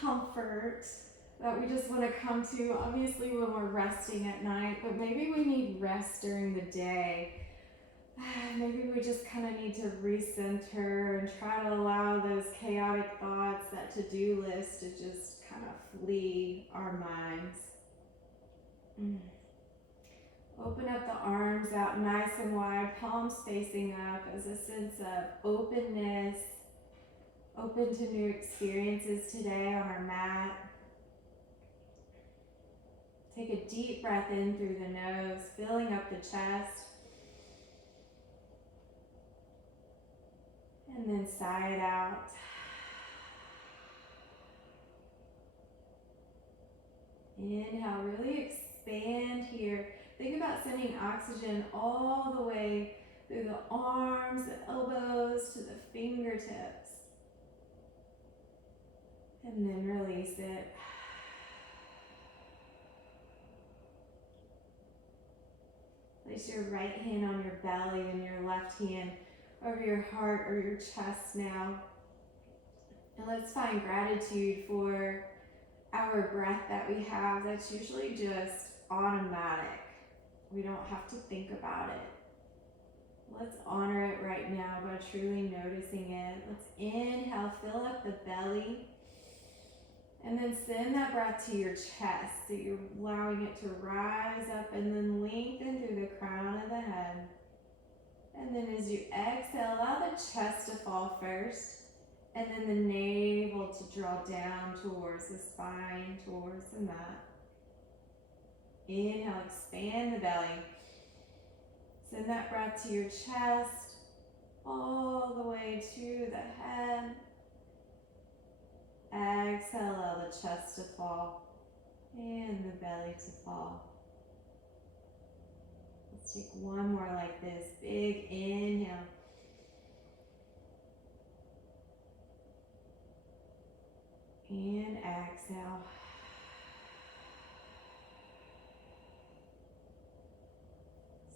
comfort that we just want to come to, obviously, when we're resting at night, but maybe we need rest during the day. Maybe we just kind of need to recenter and try to allow those chaotic thoughts, that to-do list, to just kind of flee our minds. Open up the arms out nice and wide, palms facing up, as a sense of openness, open to new experiences today on our mat. Take a deep breath in through the nose, filling up the chest. And then sigh it out. Inhale, really expand here. Think about sending oxygen all the way through the arms, the elbows, to the fingertips. And then release it. Place your right hand on your belly and your left hand over your heart or your chest now. And let's find gratitude for our breath that we have that's usually just automatic. We don't have to think about it. Let's honor it right now by truly noticing it. Let's inhale, fill up the belly, and then send that breath to your chest. So you're allowing it to rise up and then lengthen through the crown of the head. And then as you exhale, allow the chest to fall first, and then the navel to draw down towards the spine, towards the mat. Inhale, expand the belly. Send that breath to your chest, all the way to the head. Exhale, allow the chest to fall and the belly to fall. Let's take one more like this. Big inhale. And exhale.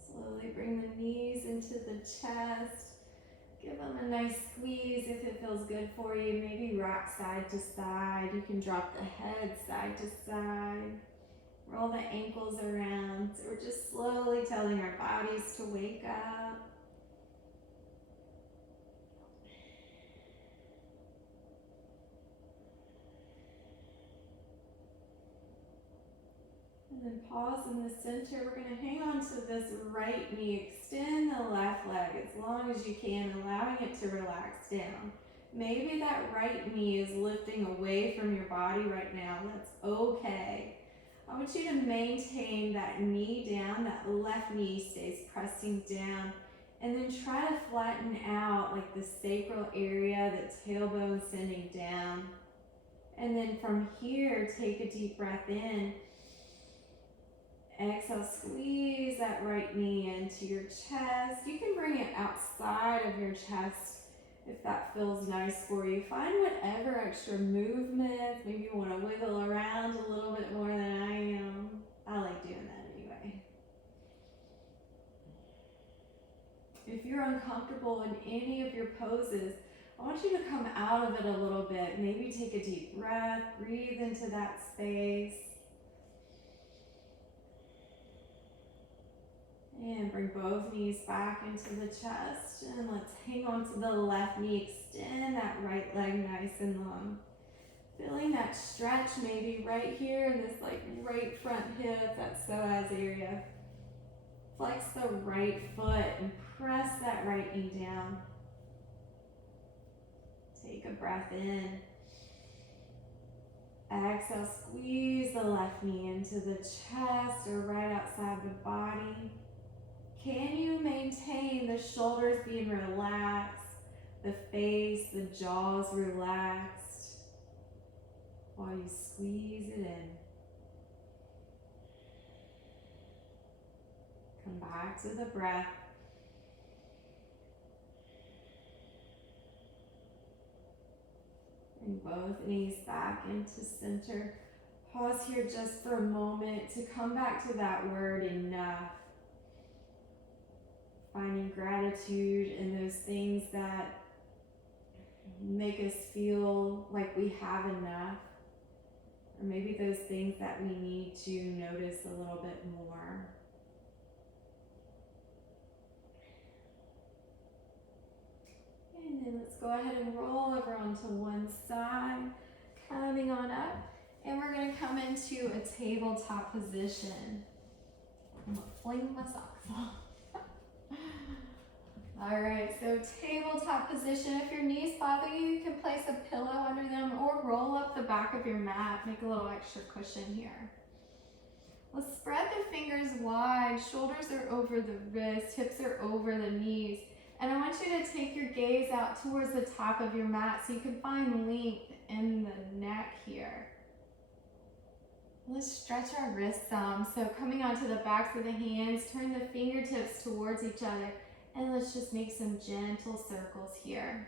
Slowly bring the knees into the chest. Give them a nice squeeze if it feels good for you. Maybe rock side to side. You can drop the head side to side. Roll the ankles around. So we're just slowly telling our bodies to wake up. And then pause in the center. We're going to hang on to this right knee. Extend the left leg as long as you can, allowing it to relax down. Maybe that right knee is lifting away from your body right now. That's okay. I want you to maintain that knee down. That left knee stays pressing down. And then try to flatten out like the sacral area, the tailbone sending down. And then from here, take a deep breath in. Exhale, squeeze that right knee into your chest. You can bring it outside of your chest if that feels nice for you. Find whatever extra movement. Maybe you want to wiggle around a little bit more than I am. I like doing that anyway. If you're uncomfortable in any of your poses, I want you to come out of it a little bit. Maybe take a deep breath, breathe into that space. And bring both knees back into the chest. And let's hang on to the left knee. Extend that right leg nice and long. Feeling that stretch maybe right here in this like right front hip, that psoas area. Flex the right foot and press that right knee down. Take a breath in. Exhale, squeeze the left knee into the chest or right outside the body. Can you maintain the shoulders being relaxed, the face, the jaws relaxed while you squeeze it in? Come back to the breath. Bring both knees back into center. Pause here just for a moment to come back to that word enough. Finding gratitude in those things that make us feel like we have enough. or maybe those things that we need to notice a little bit more. And then let's go ahead and roll over onto one side, coming on up. And we're gonna come into a tabletop position. I'm gonna fling my socks off. All right, so tabletop position. If your knees bother you, you can place a pillow under them or roll up the back of your mat, make a little extra cushion here. Let's spread the fingers wide, shoulders are over the wrists, hips are over the knees. And I want you to take your gaze out towards the top of your mat so you can find length in the neck here. Let's stretch our wrists some. So coming onto the backs of the hands, turn the fingertips towards each other, and let's just make some gentle circles here.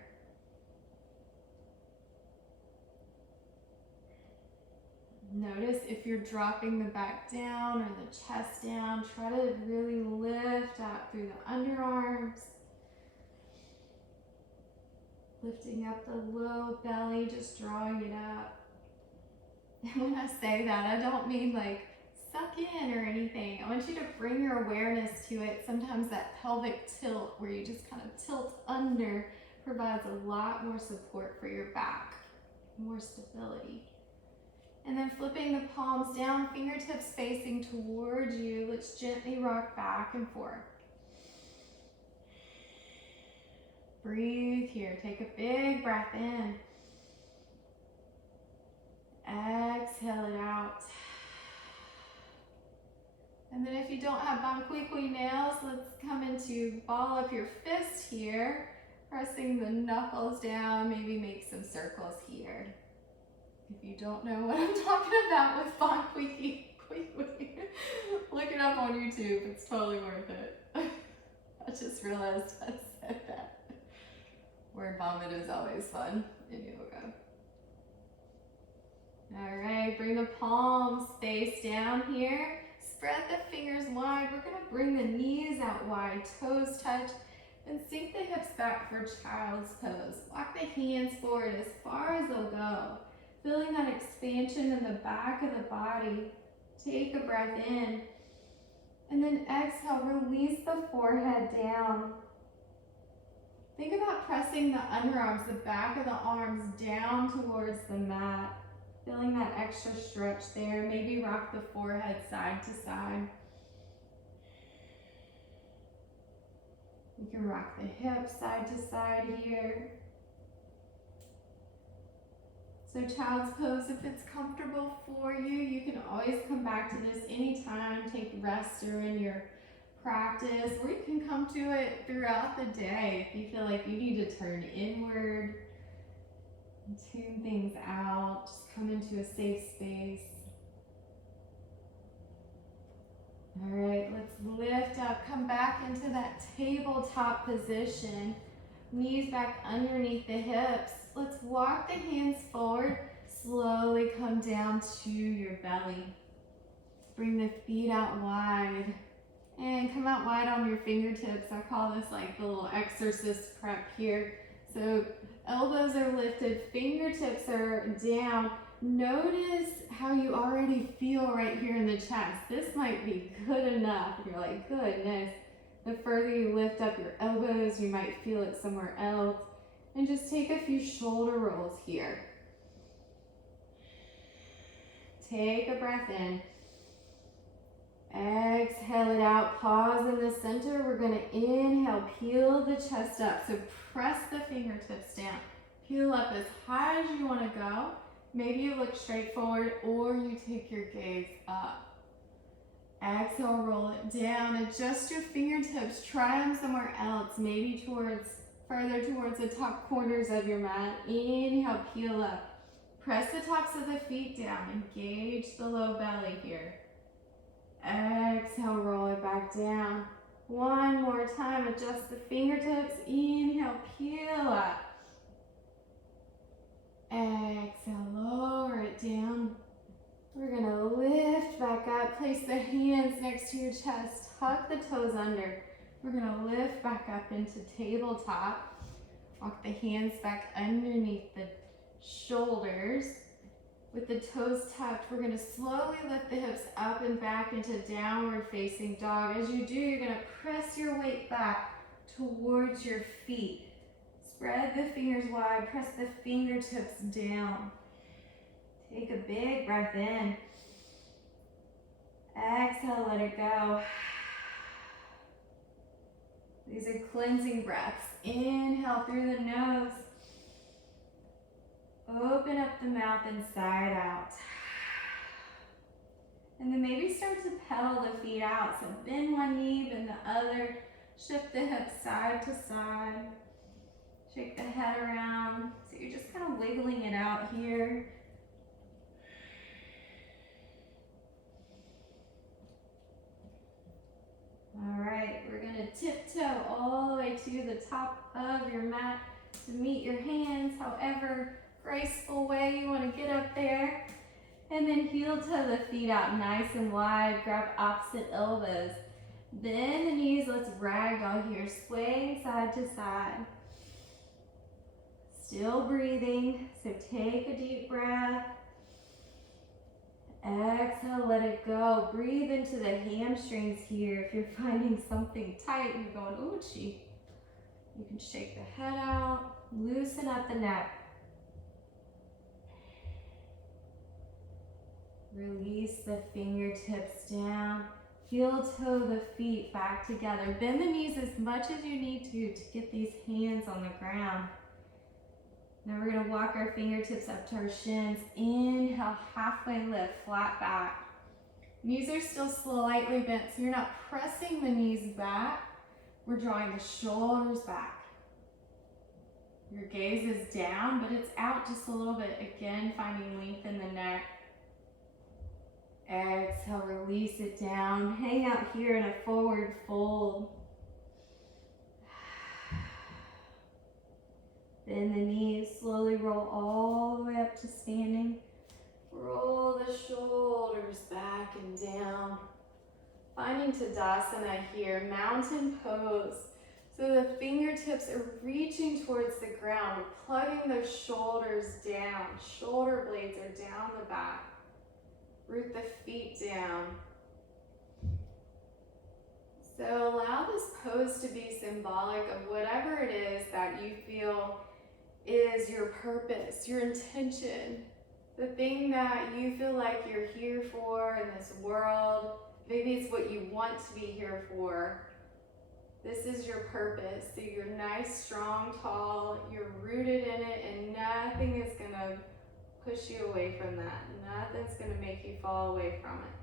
Notice if you're dropping the back down or the chest down, try to really lift out through the underarms. Lifting up the low belly, just drawing it up. And when I say that, I don't mean like suck in or anything. I want you to bring your awareness to it. Sometimes that pelvic tilt where you just kind of tilt under provides a lot more support for your back, more stability. And then flipping the palms down, fingertips facing towards you. Let's gently rock back and forth. Breathe here. Take a big breath in. Exhale it out. And then if you don't have banquicui nails, let's come into ball up your fist here, pressing the knuckles down, maybe make some circles here. If you don't know what I'm talking about with banquicui, look it up on YouTube, it's totally worth it. I just realized I said that. Word vomit is always fun in yoga. All right, bring the palms face down here. Spread the fingers wide. We're gonna bring the knees out wide, toes touch, and sink the hips back for child's pose. Walk the hands forward as far as they'll go. Feeling that expansion in the back of the body. Take a breath in. And then exhale, release the forehead down. Think about pressing the underarms, the back of the arms down towards the mat. Feeling that extra stretch there. Maybe rock the forehead side to side. You can rock the hips side to side here. So child's pose, if it's comfortable for you, you can always come back to this anytime. Take rest during your practice, or you can come to it throughout the day if you feel like you need to turn inward. Tune things out, just come into a safe space. All right, let's lift up, come back into that tabletop position. Knees back underneath the hips. Let's walk the hands forward, slowly come down to your belly. Bring the feet out wide and come out wide on your fingertips. I call this like the little exercist prep here. So elbows are lifted, fingertips are down. Notice how you already feel right here in the chest. This might be good enough. You're like, goodness. The further you lift up your elbows, you might feel it somewhere else. And just take a few shoulder rolls here. Take a breath in. Exhale it out. Pause in the center. We're going to inhale, peel the chest up. So press the fingertips down. Peel up as high as you want to go. Maybe you look straight forward or you take your gaze up. Exhale, roll it down. Adjust your fingertips. Try them somewhere else. Maybe further towards the top corners of your mat. Inhale, peel up. Press the tops of the feet down. Engage the low belly here. Exhale, roll it back down. One more time, adjust the fingertips. Inhale, peel up. Exhale, lower it down. We're gonna lift back up. Place the hands next to your chest. Tuck the toes under. We're gonna lift back up into tabletop. Walk the hands back underneath the shoulders. With the toes tucked, we're gonna slowly lift the hips up and back into downward facing dog. As you do, you're gonna press your weight back towards your feet. Spread the fingers wide, press the fingertips down. Take a big breath in. Exhale, let it go. These are cleansing breaths. Inhale through the nose. Open up the mouth inside out. And then maybe start to pedal the feet out. So bend one knee, bend the other. Shift the hips side to side. Shake the head around. So you're just kind of wiggling it out here. All right, we're gonna tiptoe all the way to the top of your mat to meet your hands, however graceful way you wanna get up there. And then heel toe the feet out nice and wide, grab opposite elbows. Bend the knees, let's ragdoll here, swaying side to side. Still breathing, so take a deep breath. Exhale, let it go. Breathe into the hamstrings here. If you're finding something tight and you're going, ooh, gee, you can shake the head out, loosen up the neck. Release the fingertips down. Heel toe the feet back together. Bend the knees as much as you need to get these hands on the ground. Now we're gonna walk our fingertips up to our shins. Inhale, halfway lift, flat back. Knees are still slightly bent, so you're not pressing the knees back. We're drawing the shoulders back. Your gaze is down, but it's out just a little bit. Again, finding length in the neck. Exhale, release it down. Hang out here in a forward fold. Bend the knees, slowly roll all the way up to standing. Roll the shoulders back and down. Finding Tadasana here, mountain pose. So the fingertips are reaching towards the ground. We're plugging the shoulders down. Shoulder blades are down the back. Root the feet down. So allow this pose to be symbolic of whatever it is that you feel is your purpose, your intention, the thing that you feel like you're here for in this world. Maybe it's what you want to be here for. This is your purpose. So you're nice, strong, tall, you're rooted in it, and nothing is gonna push you away from that. Nothing's gonna make you fall away from it.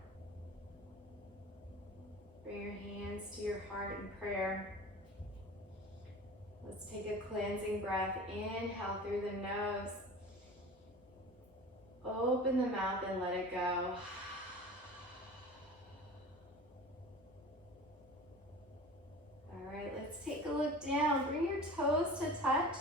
Bring your hands to your heart in prayer. Let's take a cleansing breath. Inhale through the nose. Open the mouth and let it go. All right, let's take a look down. Bring your toes to touch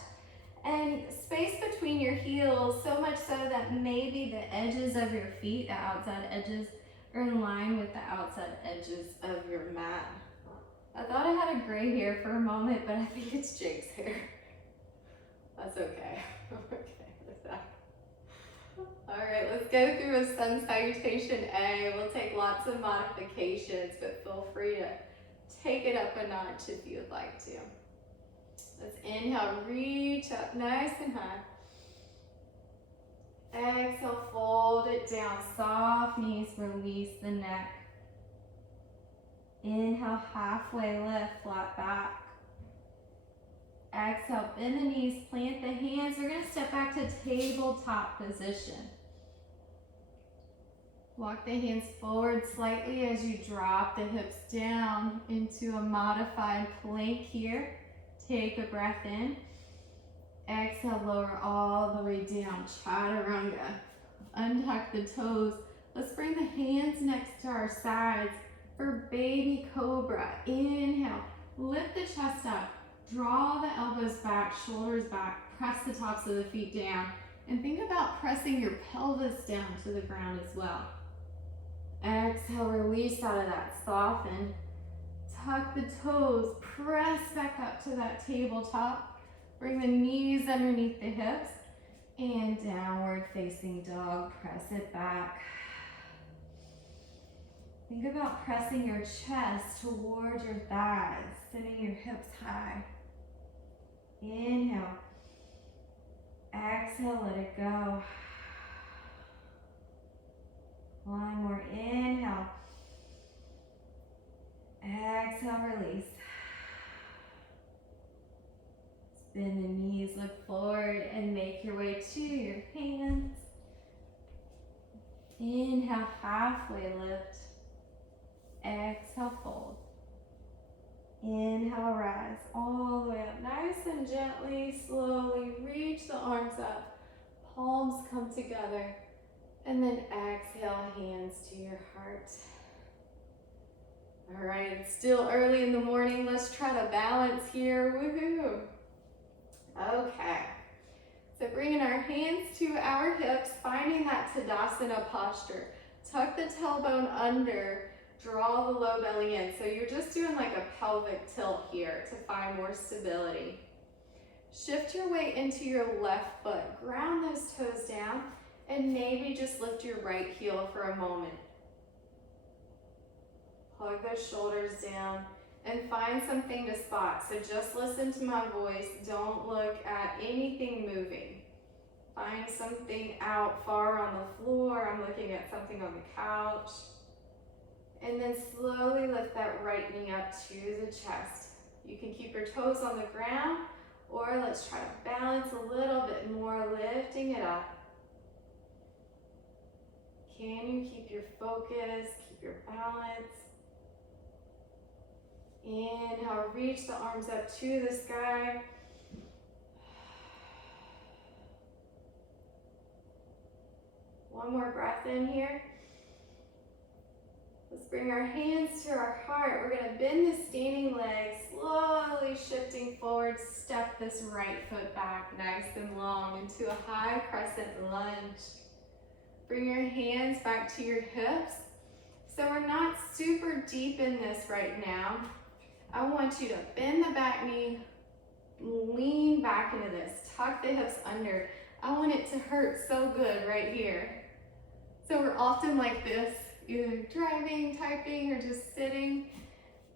and space between your heels, so much so that maybe the edges of your feet, the outside edges, are in line with the outside edges of your mat. I thought I had a gray hair for a moment, but I think it's Jake's hair. That's okay. I'm okay with that. All right, let's go through a sun salutation A. We'll take lots of modifications, but feel free to take it up a notch if you would like to. Let's inhale, reach up nice and high. Exhale, fold it down, soft knees, release the neck. Inhale, halfway lift, flat back. Exhale, bend the knees, plant the hands. We're gonna step back to tabletop position. Walk the hands forward slightly as you drop the hips down into a modified plank here. Take a breath in. Exhale, lower all the way down, chaturanga. Untuck the toes. Let's bring the hands next to our sides for baby cobra. Inhale, lift the chest up, draw the elbows back, shoulders back, press the tops of the feet down, and think about pressing your pelvis down to the ground as well. Exhale, release out of that, soften. Tuck the toes, press back up to that tabletop. Bring the knees underneath the hips. And downward facing dog, press it back. Think about pressing your chest towards your thighs, sitting your hips high. Inhale. Exhale, let it go. One more inhale. Exhale, release. Bend the knees, look forward, and make your way to your hands. Inhale, halfway lift. Exhale, fold. Inhale, rise all the way up. Nice and gently, slowly reach the arms up. Palms come together. And then exhale, hands to your heart. All right, it's still early in the morning. Let's try to balance here. Woohoo! Okay, so bringing our hands to our hips, finding that Tadasana posture. Tuck the tailbone under, draw the low belly in. So you're just doing like a pelvic tilt here to find more stability. Shift your weight into your left foot. Ground those toes down and maybe just lift your right heel for a moment. Plug those shoulders down. And find something to spot. So just listen to my voice. Don't look at anything moving. Find something out far on the floor. I'm looking at something on the couch. And then slowly lift that right knee up to the chest. You can keep your toes on the ground, or let's try to balance a little bit more, lifting it up. Can you keep your focus, keep your balance? Inhale, reach the arms up to the sky. One more breath in here. Let's bring our hands to our heart. We're going to bend the standing leg, slowly shifting forward. Step this right foot back nice and long into a high crescent lunge. Bring your hands back to your hips. So we're not super deep in this right now. I want you to bend the back knee, lean back into this, tuck the hips under. I want it to hurt so good right here. So we're often like this, either driving, typing, or just sitting.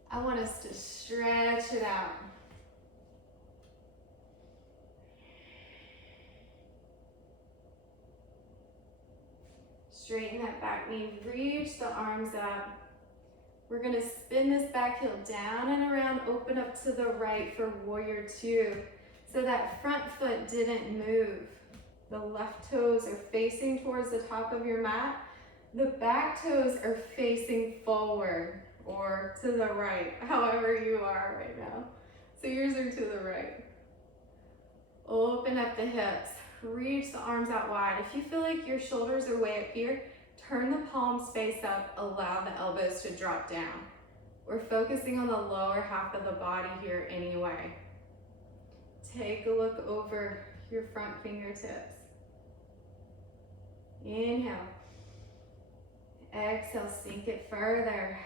I want us to stretch it out. Straighten that back knee, reach the arms up. We're going to spin this back heel down and around, open up to the right for warrior two. So that front foot didn't move. The left toes are facing towards the top of your mat. The back toes are facing forward or to the right, however you are right now. So yours are to the right. Open up the hips, reach the arms out wide. If you feel like your shoulders are way up here, turn the palms face up, allow the elbows to drop down. We're focusing on the lower half of the body here anyway. Take a look over your front fingertips. Inhale. Exhale, sink it further.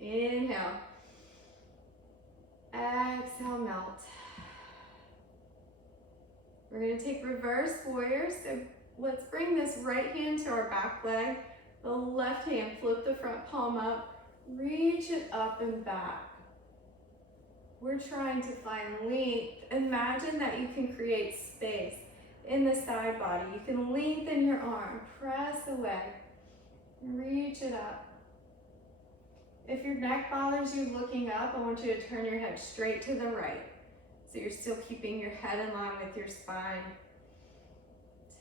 Inhale. Exhale, melt. We're going to take reverse warrior. So let's bring this right hand to our back leg. The left hand, flip the front palm up. Reach it up and back. We're trying to find length. Imagine that you can create space in the side body. You can lengthen your arm. Press away. Reach it up. If your neck bothers you looking up, I want you to turn your head straight to the right. So you're still keeping your head in line with your spine.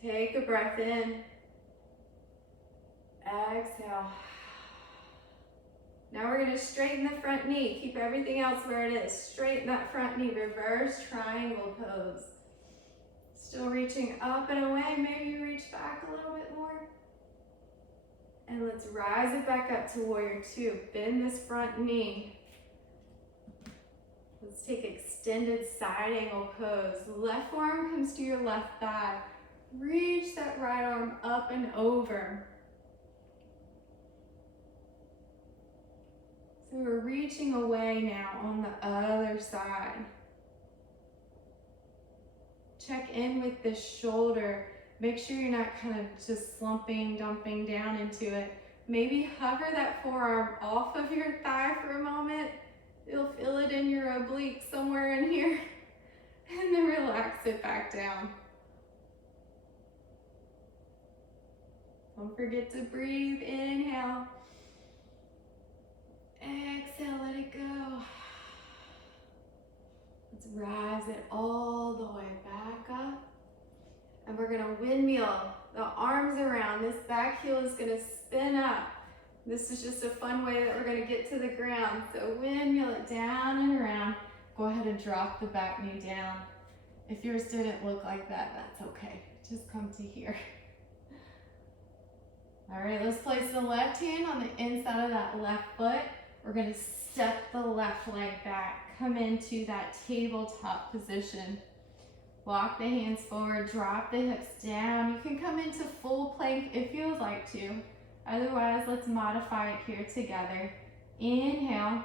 Take a breath in. Exhale. Now we're going to straighten the front knee. Keep everything else where it is. Straighten that front knee. Reverse triangle pose. Still reaching up and away. Maybe you reach back a little bit more. And let's rise it back up to warrior two. Bend this front knee. Let's take extended side angle pose. Left forearm comes to your left thigh. Reach that right arm up and over. So we're reaching away now on the other side. check in with the shoulder. Make sure you're not kind of just slumping, dumping down into it. Maybe hover that forearm off of your thigh for a moment. You'll feel it in your oblique somewhere in here. And then relax it back down. Don't forget to breathe. Inhale. Exhale, let it go. Let's rise it all the way back up. And we're gonna windmill the arms around. This back heel is gonna spin up. This is just a fun way that we're gonna get to the ground. So windmill it down and around. Go ahead and drop the back knee down. If yours didn't look like that, that's okay. Just come to here. All right, let's place the left hand on the inside of that left foot. We're gonna step the left leg back. Come into that tabletop position. Walk the hands forward, drop the hips down. You can come into full plank if you would like to. Otherwise, let's modify it here together. Inhale.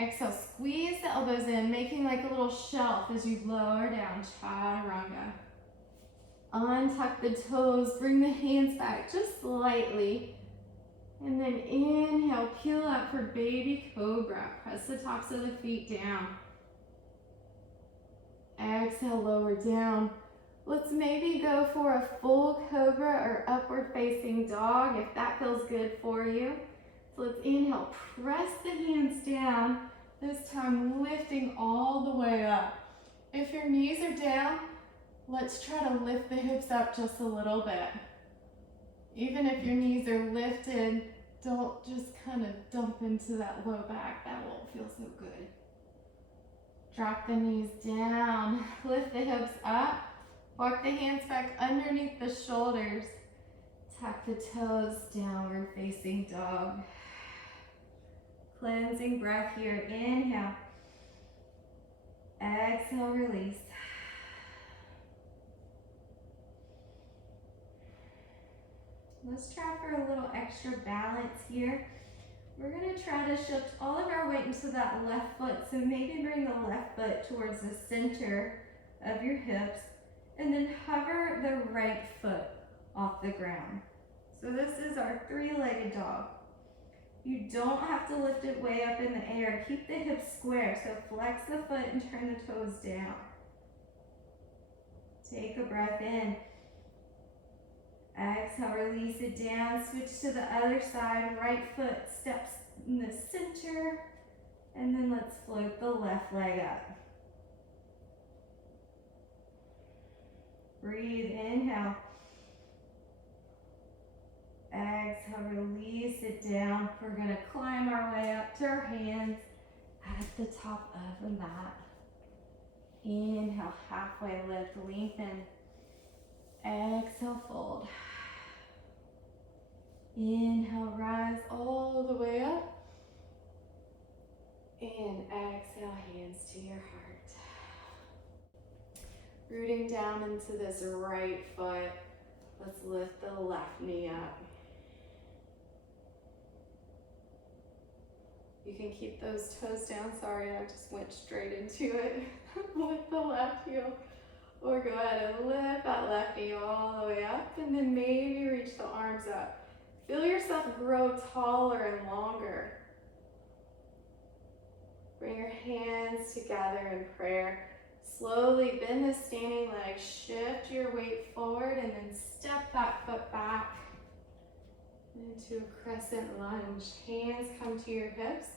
Exhale, squeeze the elbows in, making like a little shelf as you lower down, chaturanga. Untuck the toes, bring the hands back just slightly. And then inhale, peel up for baby cobra. Press the tops of the feet down. Exhale, lower down. Let's maybe go for a full cobra or upward facing dog if that feels good for you. So let's inhale, press the hands down. This time lifting all the way up. If your knees are down, let's try to lift the hips up just a little bit. Even if your knees are lifted, don't just kind of dump into that low back. That won't feel so good. Drop the knees down, lift the hips up, walk the hands back underneath the shoulders. Tuck the toes, downward facing dog. Cleansing breath here, inhale. Exhale, release. Let's try for a little extra balance here. We're gonna try to shift all of our weight into that left foot. So maybe bring the left foot towards the center of your hips and then hover the right foot off the ground. So this is our three-legged dog. You don't have to lift it way up in the air. Keep the hips square. So flex the foot and turn the toes down. Take a breath in. Exhale, release it down. Switch to the other side. Right foot steps in the center. And then let's float the left leg up. Breathe, inhale. Exhale, release it down. We're gonna climb our way up to our hands at the top of the mat. Inhale, halfway lift, lengthen. Exhale, fold. Inhale, rise all the way up. And exhale, hands to your heart. Rooting down into this right foot. Let's lift the left knee up. You can keep those toes down. Sorry, I just went straight into it with the left heel. Or go ahead and lift that left knee all the way up and then maybe reach the arms up. Feel yourself grow taller and longer. Bring your hands together in prayer. Slowly bend the standing leg, shift your weight forward and then step that foot back into a crescent lunge. Hands come to your hips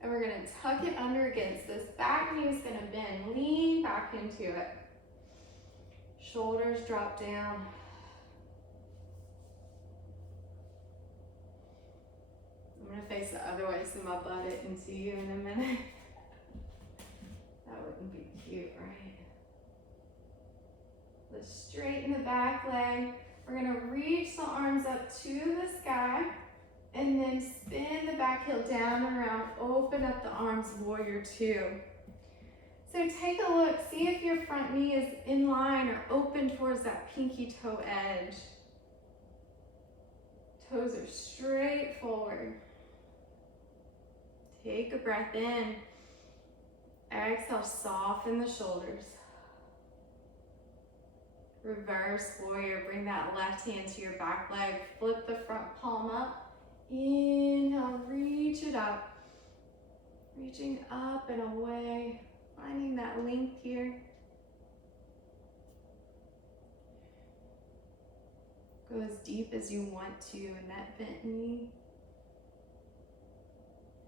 and we're gonna tuck it under against this back knee is gonna bend. Lean back into it. Shoulders drop down. I'm gonna face the other way so my butt isn't into you in a minute. That wouldn't be cute, right? Let's straighten the back leg. We're gonna reach the arms up to the sky and then spin the back heel down and around. Open up the arms, warrior two. So take a look, see if your front knee is in line or open towards that pinky toe edge. Toes are straight forward. Take a breath in. Exhale, soften the shoulders. Reverse warrior. Bring that left hand to your back leg. Flip the front palm up. Inhale, reach it up. Reaching up and away. Finding that length here. Go as deep as you want to in that bent knee.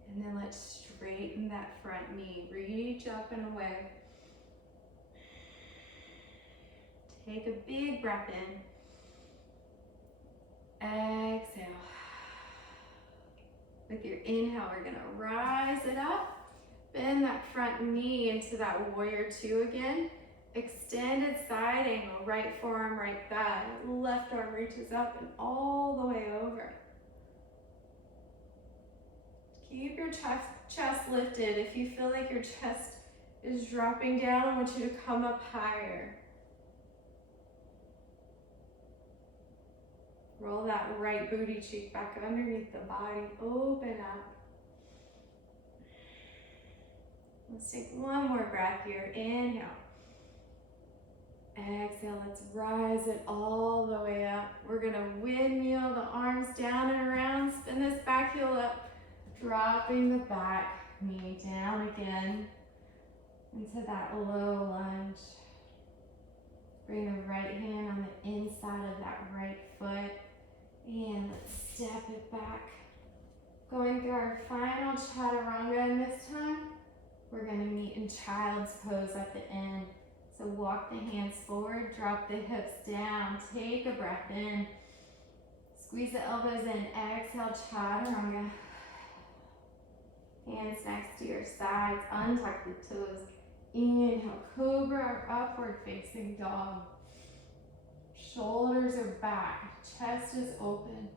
And then let's straighten that front knee. Reach up and away. Take a big breath in. Exhale. With your inhale, we're gonna rise it up. Bend that front knee into that warrior two again. Extended side angle, right forearm, right thigh. Left arm reaches up and all the way over. Keep your chest lifted. If you feel like your chest is dropping down, I want you to come up higher. Roll that right booty cheek back underneath the body. Open up. Let's take one more breath here. Inhale. Exhale. Let's rise it all the way up. We're gonna windmill the arms down and around. Spin this back heel up. Dropping the back knee down again into that low lunge. Bring the right hand on the inside of that right foot. And let's step it back. Going through our final chaturanga, and this time we're gonna meet in child's pose at the end. So walk the hands forward, drop the hips down, take a breath in. Squeeze the elbows in, exhale, chaturanga. Hands next to your sides, untuck the toes. Inhale, cobra or upward facing dog. Shoulders are back, chest is open.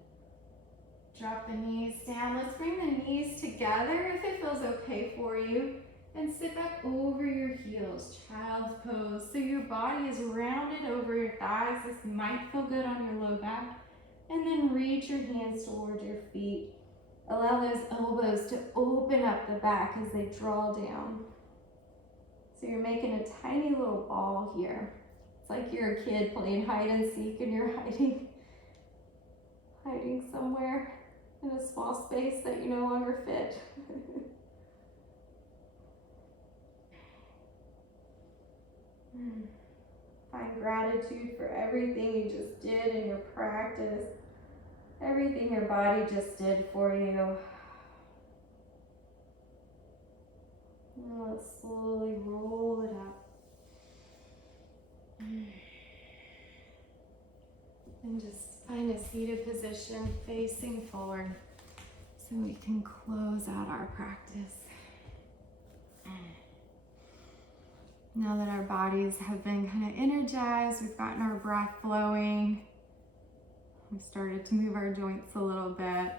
Drop the knees down. Let's bring the knees together if it feels okay for you. And sit back over your heels, child's pose. So your body is rounded over your thighs. This might feel good on your low back. And then reach your hands towards your feet. Allow those elbows to open up the back as they draw down. So you're making a tiny little ball here. It's like you're a kid playing hide and seek and you're hiding somewhere in a small space that you no longer fit. Find gratitude for everything you just did in your practice, everything your body just did for you. Now let's slowly roll it up. And just find a seated position facing forward so we can close out our practice. Now that our bodies have been kind of energized, we've gotten our breath flowing, we've started to move our joints a little bit.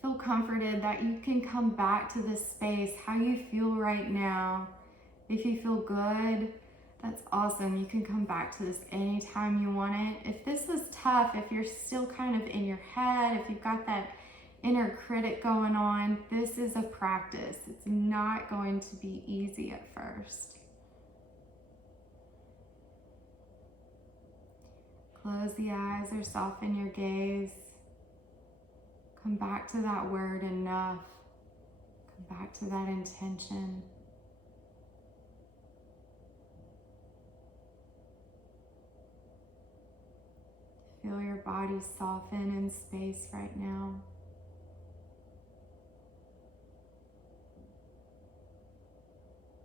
Feel comforted that you can come back to this space, how you feel right now. If you feel good, that's awesome. You can come back to this anytime you want it. If this was tough, if you're still kind of in your head, if you've got that inner critic going on, this is a practice. It's not going to be easy at first. Close the eyes or soften your gaze. Come back to that word enough. Come back to that intention. Feel your body soften in space right now.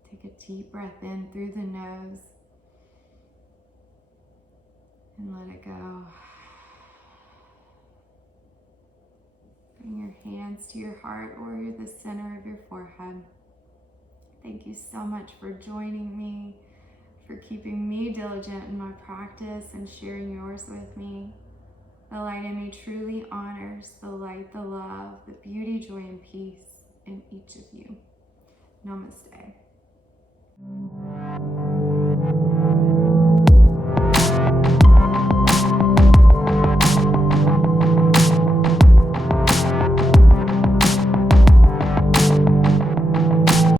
Take a deep breath in through the nose and let it go. Bring your hands to your heart or the center of your forehead. Thank you so much for joining me, for keeping me diligent in my practice and sharing yours with me. The light in me truly honors the light, the love, the beauty, joy, and peace in each of you. Namaste.